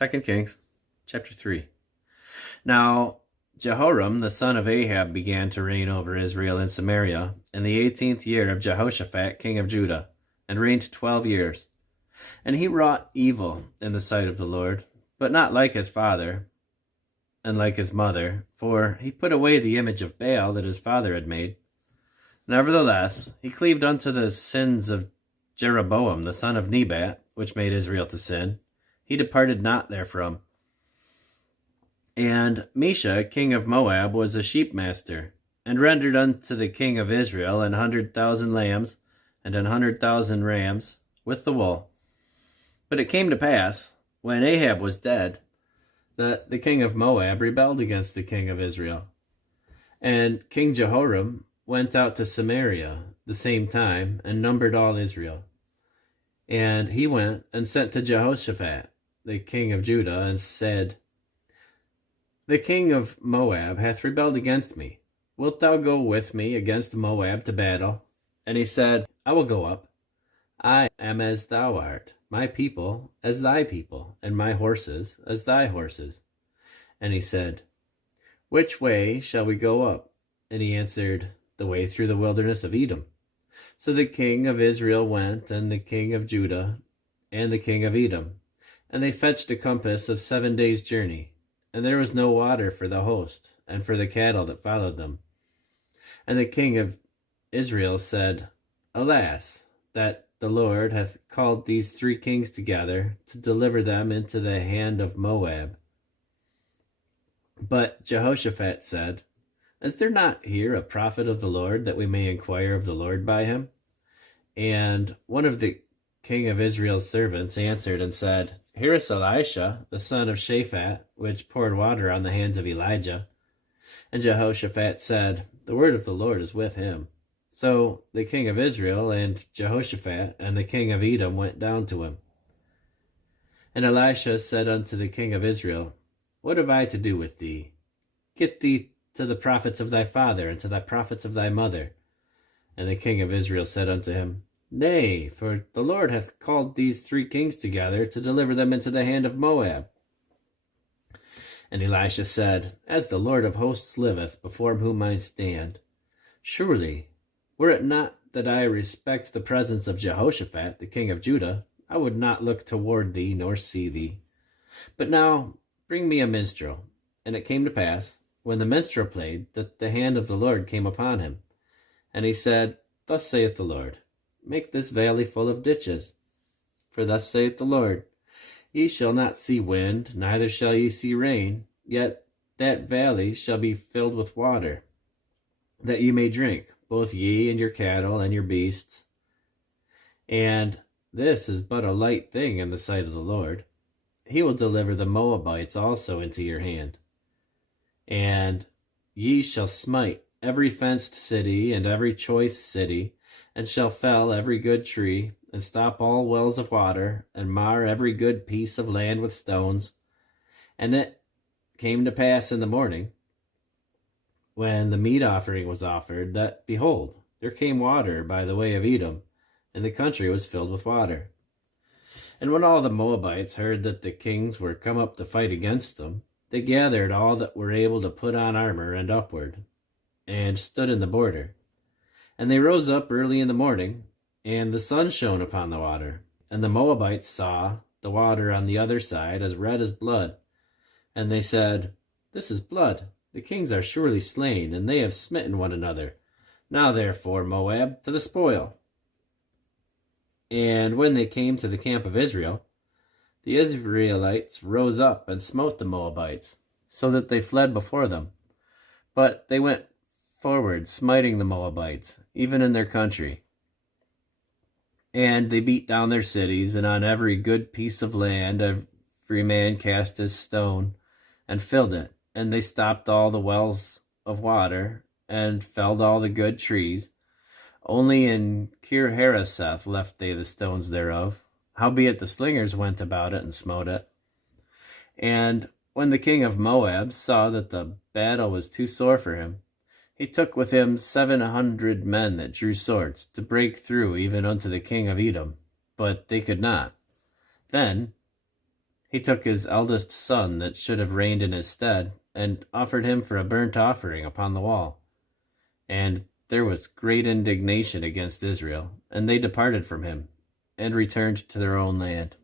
2 Kings chapter 3. Now Jehoram the son of Ahab began to reign over Israel in Samaria in the 18th year of Jehoshaphat king of Judah, and reigned 12 years. And he wrought evil in the sight of the Lord, but not like his father and like his mother, for he put away the image of Baal that his father had made. Nevertheless, he cleaved unto the sins of Jeroboam the son of Nebat, which made Israel to sin. He departed not therefrom. And Mesha king of Moab was a sheepmaster, and rendered unto the king of Israel 100,000 lambs, and 100,000 rams, with the wool. But it came to pass, when Ahab was dead, that the king of Moab rebelled against the king of Israel. And King Jehoram went out to Samaria the same time, and numbered all Israel. And he went and sent to Jehoshaphat, the king of Judah, and said, The king of Moab hath rebelled against me. Wilt thou go with me against Moab to battle? And he said, I will go up. I am as thou art, my people as thy people, and my horses as thy horses. And he said, Which way shall we go up? And he answered, The way through the wilderness of Edom. So the king of Israel went, and the king of Judah, and the king of Edom. And they fetched a compass of 7 days' journey. And there was no water for the host, and for the cattle that followed them. And the king of Israel said, Alas, that the Lord hath called these 3 kings together, to deliver them into the hand of Moab. But Jehoshaphat said, Is there not here a prophet of the Lord, that we may inquire of the Lord by him? And one of the king of Israel's servants answered and said, Here is Elisha, the son of Shaphat, which poured water on the hands of Elijah. And Jehoshaphat said, The word of the Lord is with him. So the king of Israel and Jehoshaphat and the king of Edom went down to him. And Elisha said unto the king of Israel, What have I to do with thee? Get thee to the prophets of thy father, and to thy prophets of thy mother. And the king of Israel said unto him, Nay, for the Lord hath called these 3 kings together, to deliver them into the hand of Moab. And Elisha said, As the Lord of hosts liveth, before whom I stand, surely, were it not that I respect the presence of Jehoshaphat, the king of Judah, I would not look toward thee, nor see thee. But now bring me a minstrel. And it came to pass, when the minstrel played, that the hand of the Lord came upon him. And he said, Thus saith the Lord, Make this valley full of ditches. For thus saith the Lord, Ye shall not see wind, neither shall ye see rain, yet that valley shall be filled with water, that ye may drink, both ye and your cattle and your beasts. And this is but a light thing in the sight of the Lord. He will deliver the Moabites also into your hand. And ye shall smite every fenced city and every choice city, and shall fell every good tree, and stop all wells of water, and mar every good piece of land with stones. And it came to pass in the morning, when the meat offering was offered, that, behold, there came water by the way of Edom, and the country was filled with water. And when all the Moabites heard that the kings were come up to fight against them, they gathered all that were able to put on armor and upward, and stood in the border. And they rose up early in the morning, and the sun shone upon the water. And the Moabites saw the water on the other side as red as blood. And they said, This is blood. The kings are surely slain, and they have smitten one another. Now therefore, Moab, to the spoil. And when they came to the camp of Israel, the Israelites rose up and smote the Moabites, so that they fled before them. But they went forward, smiting the Moabites, even in their country. And they beat down their cities, and on every good piece of land every man cast his stone, and filled it. And they stopped all the wells of water, and felled all the good trees. Only in Kir-Hareseth left they the stones thereof. Howbeit the slingers went about it, and smote it. And when the king of Moab saw that the battle was too sore for him, he took with him 700 men that drew swords, to break through even unto the king of Edom, but they could not. Then He took his eldest son that should have reigned in his stead, and offered him for a burnt offering upon the wall. And there was great indignation against Israel, and they departed from him, and returned to their own land.